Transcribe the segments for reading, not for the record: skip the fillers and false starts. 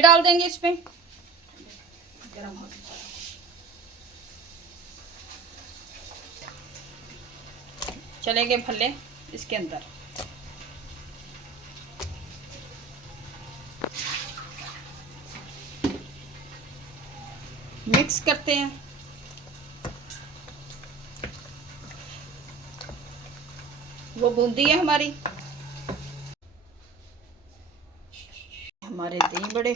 चने डाल देंगे इसमें। गरम हो गया, चलेंगे भल्ले इसके अंदर। मिक्स करते हैं। वो बूंदी है हमारी, हमारे दही बड़े।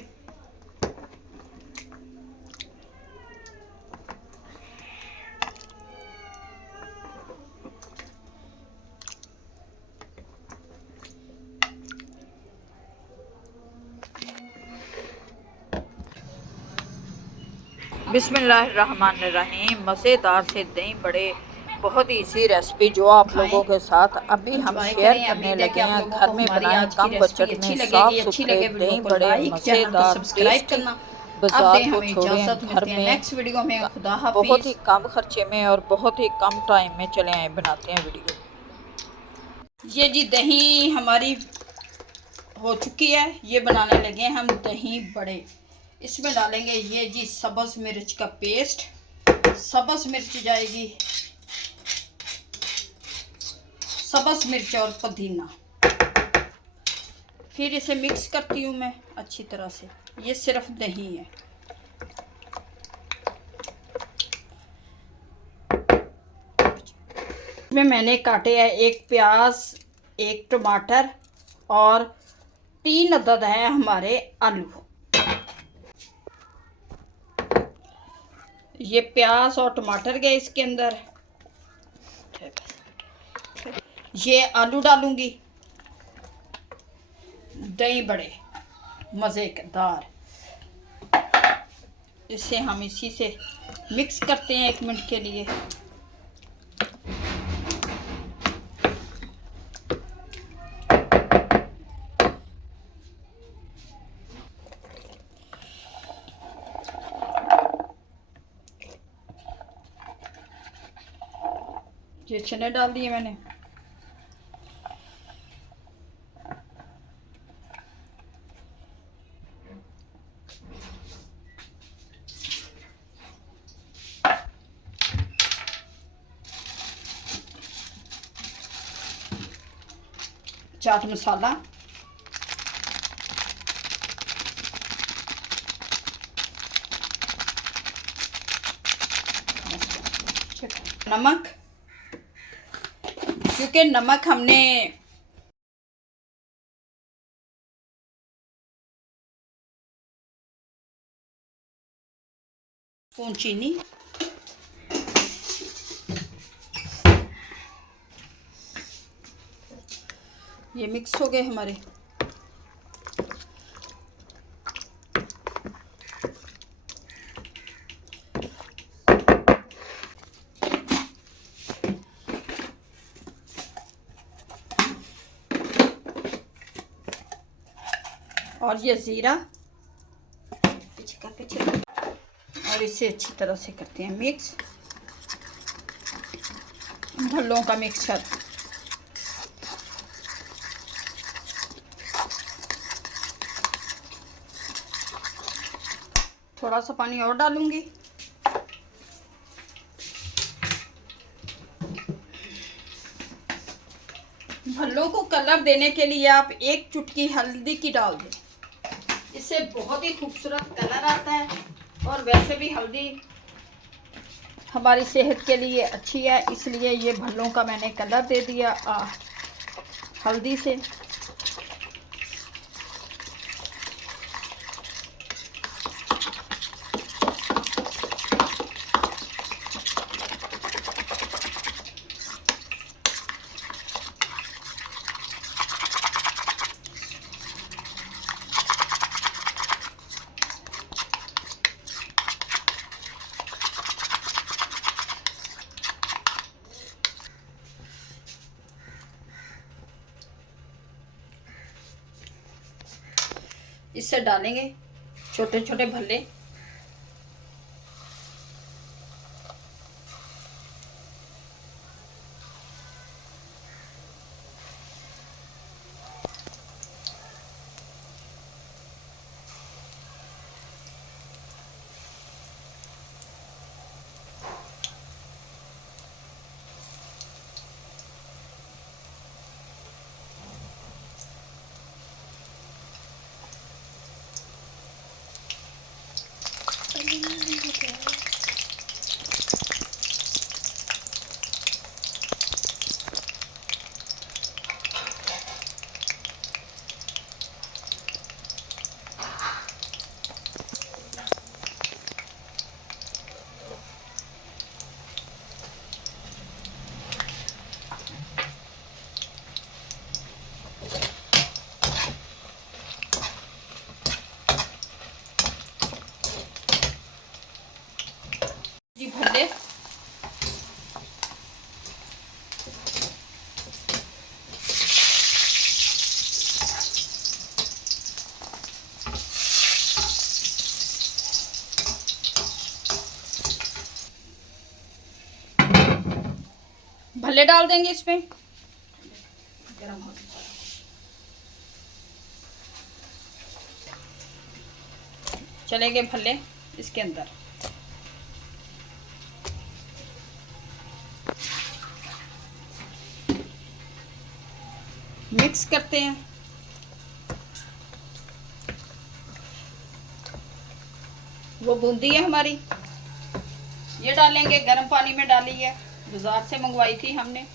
बिस्मिल्लाहिर्रहमानिर्रहीम। मज़ेदार से दही बड़े, बहुत ही इजी रेसिपी जो आप लोगों के साथ अभी हम शेयर करने लगे हैं। घर में बनाएं कम बजट में साफ़ सुथरे दही बड़े, मज़ेदार टेस्टी। बाज़ार को छोड़ें, घर में नेक्स्ट वीडियो में। खुदा बहुत हाफिज। ही कम खर्चे में और बहुत ही कम टाइम में चले आए बनाते हैं वीडियो। ये जी दही हमारी हो चुकी है, ये बनाने लगे हम दही बड़े। इसमें डालेंगे ये जी सब्ज़ मिर्च का पेस्ट। सब्ज़ मिर्च जाएगी, सब्ज़ मिर्च और पुदीना। फिर इसे मिक्स करती हूँ मैं अच्छी तरह से। ये सिर्फ दही है। इसमें मैंने काटे है एक प्याज, एक टमाटर और 3 अदद है हमारे आलू। ये प्याज और टमाटर गए इसके अंदर। ये आलू डालूंगी। दही बड़े मज़ेदार, इसे हम इसी से मिक्स करते हैं 1 मिनट के लिए। ये चने डाल दिए मैंने। चाट मसाला, नमक, क्योंकि नमक हमने चीनी, ये मिक्स हो गए हमारे। और ये ज़ीरा पीछे और इसे अच्छी तरह से करते हैं मिक्स। भल्लों का मिक्सचर। थोड़ा सा पानी और डालूंगी। भल्लों को कलर देने के लिए आप 1 चुटकी हल्दी की डाल दें, इससे बहुत ही खूबसूरत कलर आता है। और वैसे भी हल्दी हमारी सेहत के लिए अच्छी है, इसलिए ये भल्लों का मैंने कलर दे दिया हल्दी से। इससे डालेंगे छोटे छोटे भल्ले। भल्ले डाल देंगे इसमें। गरम हो चले गए भल्ले इसके अंदर। मिक्स करते हैं। वो बूंदी है हमारी, ये डालेंगे। गर्म पानी में डाली है, बाजार से मंगवाई थी हमने।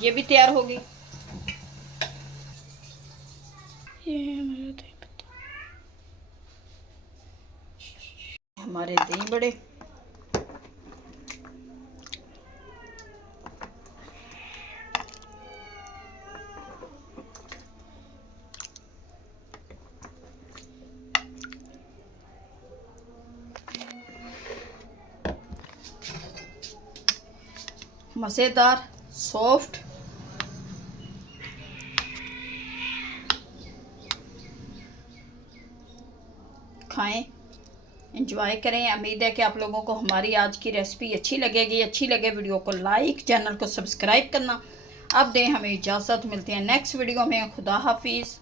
ये भी तैयार होगी। ये हमारे दही बड़े। मज़ेदार, सॉफ्ट। खाएं, एंजॉय करें। उम्मीद है कि आप लोगों को हमारी आज की रेसिपी अच्छी लगेगी। अच्छी लगे वीडियो को लाइक, चैनल को सब्सक्राइब करना। अब दें हमें इजाज़त, मिलते हैं नेक्स्ट वीडियो में। खुदा हाफिज़।